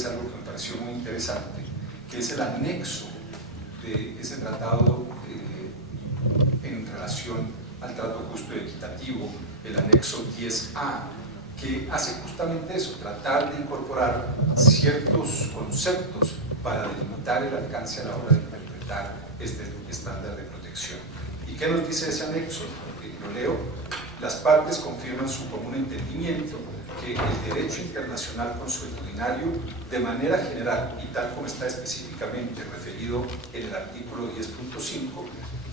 ustedes algo que me pareció muy interesante, que es el anexo de ese tratado en relación al trato justo y equitativo, el anexo 10A, que hace justamente eso, tratar de incorporar ciertos conceptos para delimitar el alcance a la hora de interpretar este estándar de protección. ¿Y qué nos dice ese anexo? Lo leo: las partes confirman su común entendimiento que el derecho internacional consuetudinario, de manera general y tal como está específicamente referido en el artículo 10.5,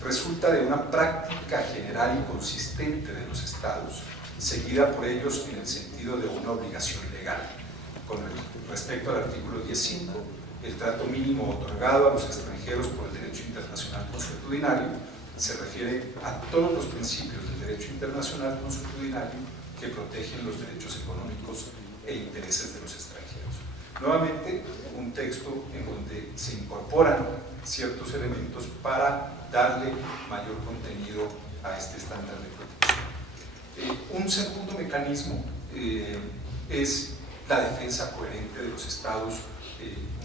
resulta de una práctica general y consistente de los Estados, seguida por ellos en el sentido de una obligación legal. Con respecto al artículo 10.5, el trato mínimo otorgado a los extranjeros por el derecho internacional consuetudinario se refiere a todos los principios del derecho internacional consuetudinario que protegen los derechos económicos e intereses de los extranjeros. Nuevamente, un texto en donde se incorporan ciertos elementos para darle mayor contenido a este estándar de protección. Un segundo mecanismo es la defensa coherente de los Estados,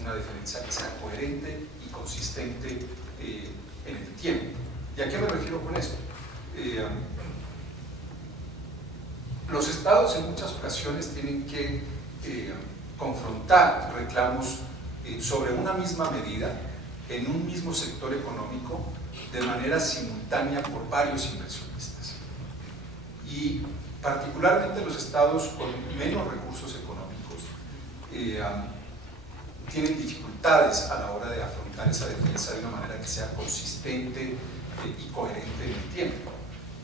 una defensa que sea coherente y consistente en el tiempo. ¿Y a qué me refiero con esto? Los Estados en muchas ocasiones tienen que confrontar reclamos sobre una misma medida en un mismo sector económico de manera simultánea por varios inversionistas. Y particularmente los Estados con menos recursos económicos tienen dificultades a la hora de afrontar esa defensa de una manera que sea consistente y coherente en el tiempo.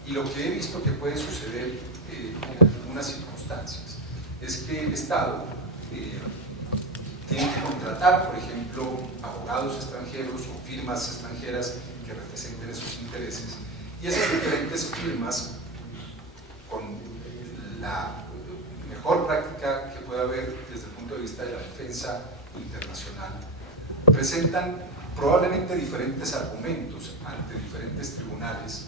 Y lo que he visto que puede suceder en algunas circunstancias es que el Estado tiene que contratar, por ejemplo, abogados extranjeros o firmas extranjeras que representen esos intereses, y esas diferentes firmas, con la mejor práctica que pueda haber desde el punto de vista de la defensa internacional, presentan probablemente diferentes argumentos ante diferentes tribunales,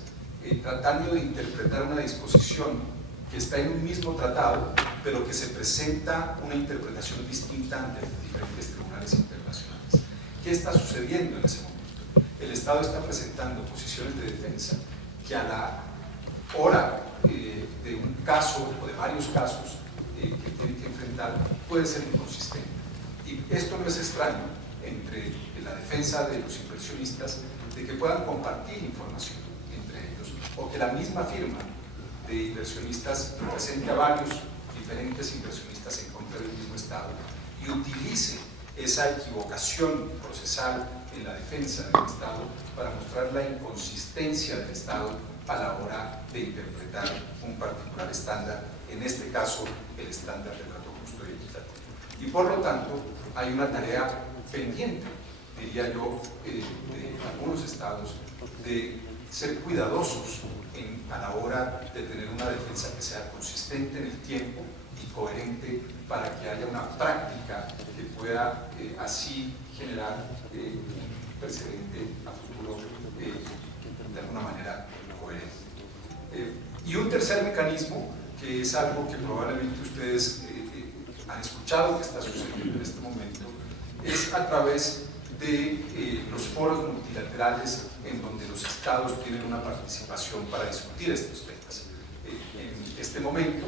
tratando de interpretar una disposición que está en un mismo tratado, pero que se presenta una interpretación distinta ante diferentes tribunales internacionales. ¿Qué está sucediendo en ese momento? El Estado está presentando posiciones de defensa que a la hora de un caso o de varios casos que tiene que enfrentar puede ser inconsistente. Y esto no es extraño entre la defensa de los inversionistas, de que puedan compartir información entre ellos, o que la misma firma de inversionistas represente a varios diferentes inversionistas en contra del mismo Estado y utilice esa equivocación procesal en la defensa del Estado para mostrar la inconsistencia del Estado a la hora de interpretar un particular estándar, en este caso el estándar de trato justo y equitativo. Y por lo tanto hay una tarea pendiente, diría yo, de algunos Estados, de ser cuidadosos a la hora de tener una defensa que sea consistente en el tiempo y coherente, para que haya una práctica que pueda así generar un precedente a futuro de alguna manera coherente. Y un tercer mecanismo, que es algo que probablemente ustedes han escuchado que está sucediendo en este momento, es a través de los foros multilaterales en donde los Estados tienen una participación para discutir estos temas. En este momento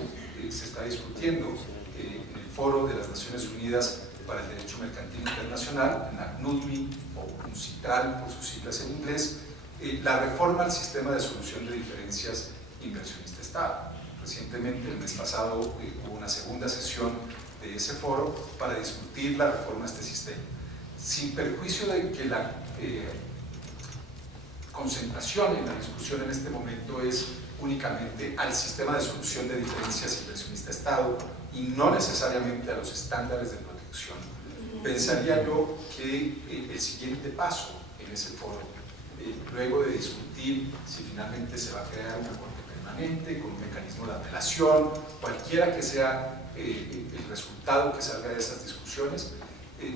se está discutiendo en el Foro de las Naciones Unidas para el Derecho Mercantil Internacional, NACNUDMI o UNCITRAL por sus siglas en inglés, la reforma al sistema de solución de diferencias inversionista-Estado. Recientemente, el mes pasado, hubo una segunda sesión de ese foro para discutir la reforma a este sistema, sin perjuicio de que la concentración en la discusión en este momento es únicamente al sistema de solución de diferencias inversionista-Estado y no necesariamente a los estándares de protección. Pensaría yo que el siguiente paso en ese foro, luego de discutir si finalmente se va a crear una corte permanente con un mecanismo de apelación, cualquiera que sea el resultado que salga de esas discusiones,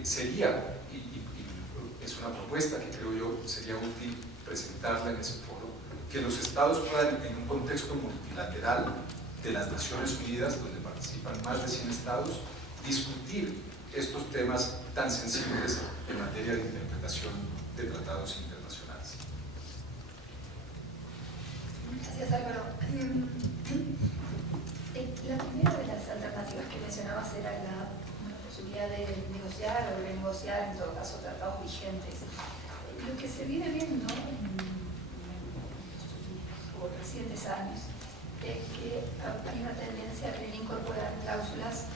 sería, y es una propuesta que creo yo sería útil presentarla en ese foro, que los Estados puedan, en un contexto multilateral de las Naciones Unidas, donde participan más de 100 Estados, discutir estos temas tan sensibles en materia de interpretación de tratados internacionales. Gracias, Álvaro. La primera de las alternativas que mencionabas era la posibilidad de negociar o renegociar, en todo caso, tratados vigentes. Lo que se viene viendo en los recientes años es que hay una tendencia a querer incorporar cláusulas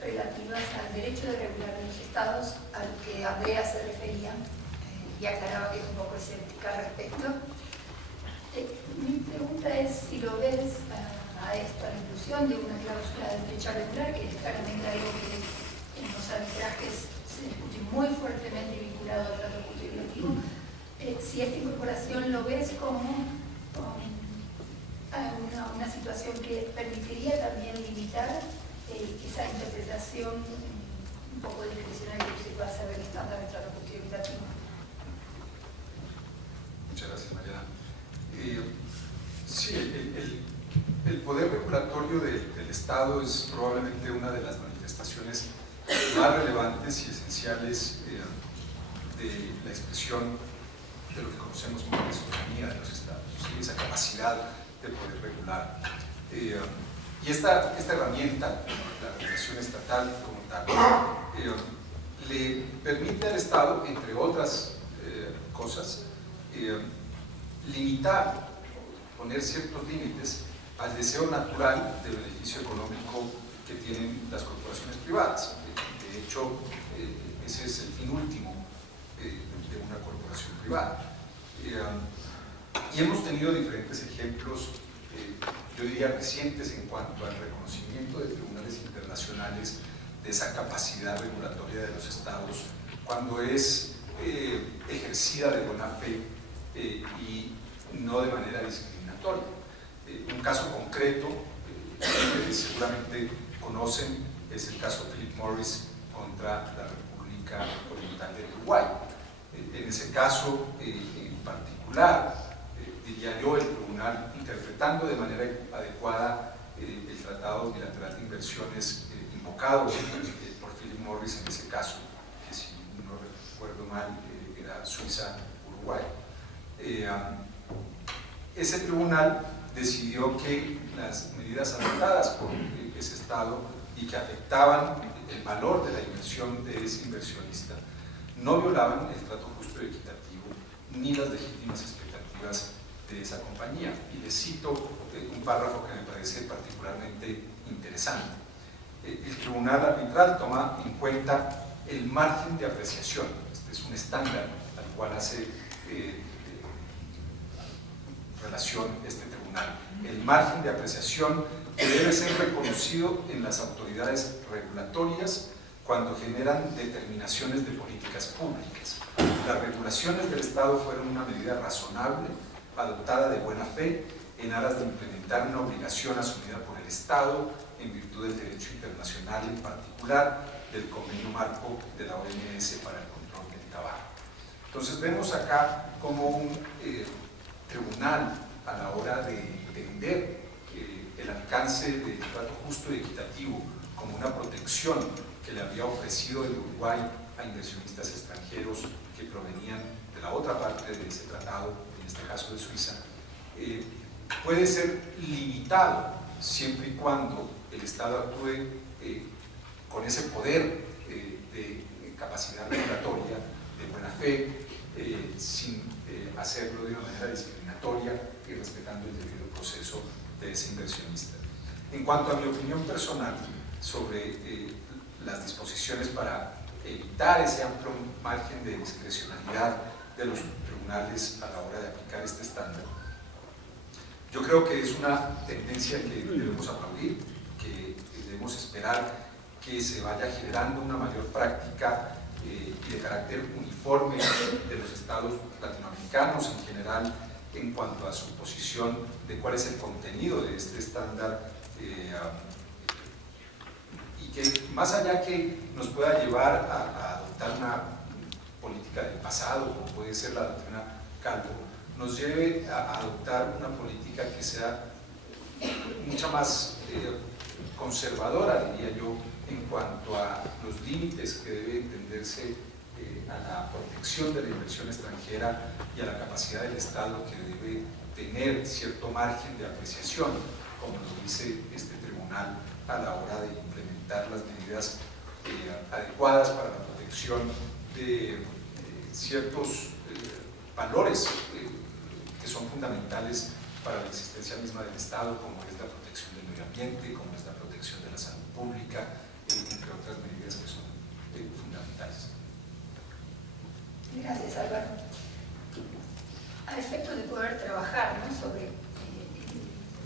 relativas al derecho de regular de los estados, al que Andrea se refería y aclaraba que es un poco escéptica al respecto. Mi pregunta es si lo ves a esto, a la inclusión de una cláusula de derecho regular, que es claramente algo que en los arbitrajes se discute muy fuertemente vinculado al trato jurídico, si esta incorporación lo ves como una situación que permitiría también limitar esa interpretación un poco discrecional que se puede hacer del estándar de trato jurídico. Muchas gracias, Mariana. Sí, el poder regulatorio del Estado es probablemente una de las manifestaciones más relevantes y esenciales de la expresión de lo que conocemos como la soberanía de los Estados, ¿sí? Esa capacidad de poder regular. Y esta herramienta, la regulación estatal como tal, le permite al Estado, entre otras cosas, limitar, poner ciertos límites al deseo natural de beneficio económico que tienen las corporaciones privadas. De hecho, ese es el fin último de una corporación privada. Y hemos tenido diferentes ejemplos, yo diría recientes, en cuanto al reconocimiento de tribunales internacionales de esa capacidad regulatoria de los estados cuando es ejercida de buena fe y no de manera discriminatoria. Un caso concreto que seguramente conocen es el caso Philip Morris contra la República Oriental de Uruguay. En ese caso en particular, diría yo, el tribunal, interpretando de manera adecuada el Tratado Bilateral de Inversiones invocado por Philip Morris en ese caso, que si no recuerdo mal era Suiza-Uruguay. Ese tribunal decidió que las medidas adoptadas por ese Estado y que afectaban el valor de la inversión de ese inversionista no violaban el trato justo y equitativo ni las legítimas expectativas de esa compañía. Y les cito un párrafo que me parece particularmente interesante. El tribunal arbitral toma en cuenta el margen de apreciación. Este es un estándar al cual hace relación este tribunal. El margen de apreciación que debe ser reconocido en las autoridades regulatorias cuando generan determinaciones de políticas públicas. Las regulaciones del Estado fueron una medida razonable, adoptada de buena fe, en aras de implementar una obligación asumida por el Estado en virtud del derecho internacional, en particular del convenio marco de la OMS para el control del tabaco. Entonces vemos acá como un tribunal, a la hora de entender el alcance del trato justo y equitativo como una protección que le había ofrecido el Uruguay a inversionistas extranjeros que provenían de la otra parte de ese tratado, en este caso de Suiza, puede ser limitado siempre y cuando el Estado actúe con ese poder de capacidad regulatoria, de buena fe, sin hacerlo de una manera discriminatoria y respetando el debido proceso de ese inversionista. En cuanto a mi opinión personal sobre las disposiciones para evitar ese amplio margen de discrecionalidad de los tribunales a la hora de aplicar este estándar, yo creo que es una tendencia que debemos aplaudir, que debemos esperar que se vaya generando una mayor práctica y de carácter uniforme de los estados latinoamericanos en general en cuanto a su posición de cuál es el contenido de este estándar y que más allá que nos pueda llevar a adoptar una política del pasado, como puede ser la doctrina Calvo, nos lleve a adoptar una política que sea mucha más conservadora, diría yo, en cuanto a los límites que debe entenderse a la protección de la inversión extranjera y a la capacidad del Estado, que debe tener cierto margen de apreciación, como lo dice este tribunal, a la hora de implementar las medidas adecuadas para la protección de ciertos valores que son fundamentales para la existencia misma del Estado, como es la protección del medio ambiente, como es la protección de la salud pública, entre otras medidas que son fundamentales. Gracias, Álvaro. A efecto de poder trabajar, ¿no?, sobre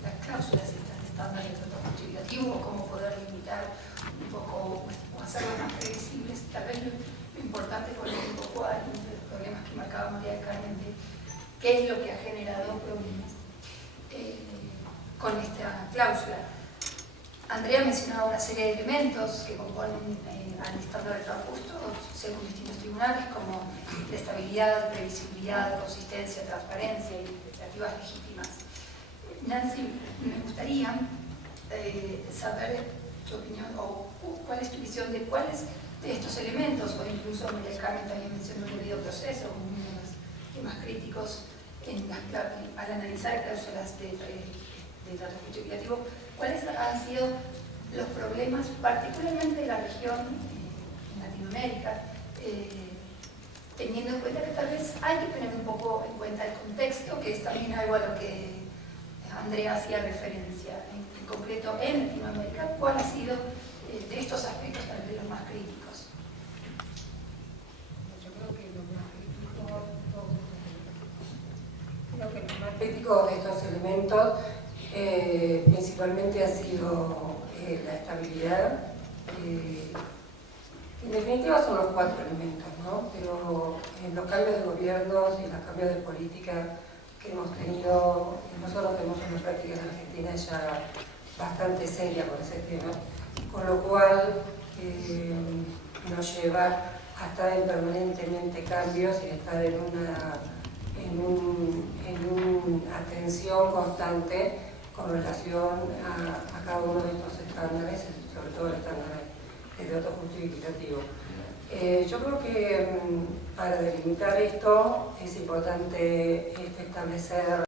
las cláusulas y estas estándares de trato justificativo, o cómo poder limitar un poco o hacerlas más previsibles, tal vez lo importante es volver un poco a algunos de los problemas que marcaba María del Carmen, de qué es lo que ha generado problemas con esta cláusula. Andrea mencionaba una serie de elementos que componen al estándar de trabajo justo según distintos tribunales, como la estabilidad, previsibilidad, consistencia, transparencia y expectativas legítimas. Nancy, me gustaría saber tu opinión, o cuál es tu visión de cuáles de estos elementos, o incluso María del Carmen también mencionó el debido proceso como uno de los temas críticos al analizar cláusulas de trato justificativo. ¿Cuáles han sido los problemas, particularmente de la región en Latinoamérica, teniendo en cuenta que tal vez hay que tener un poco en cuenta el contexto, que es también algo a lo que Andrea hacía referencia, en concreto en Latinoamérica? ¿Cuál ha sido de estos aspectos tal vez los más críticos? Yo creo que lo más crítico de estos elementos principalmente ha sido la estabilidad. En definitiva son los 4 elementos, ¿no? Pero los cambios de gobiernos y los cambios de política que hemos tenido, nosotros tenemos una práctica en Argentina ya bastante seria con ese tema, con lo cual nos lleva a estar en permanentemente cambios y a estar en una atención constante con relación a cada uno de estos estándares, sobre todo el estándar de trato justificativo. Yo creo que para delimitar esto es importante establecer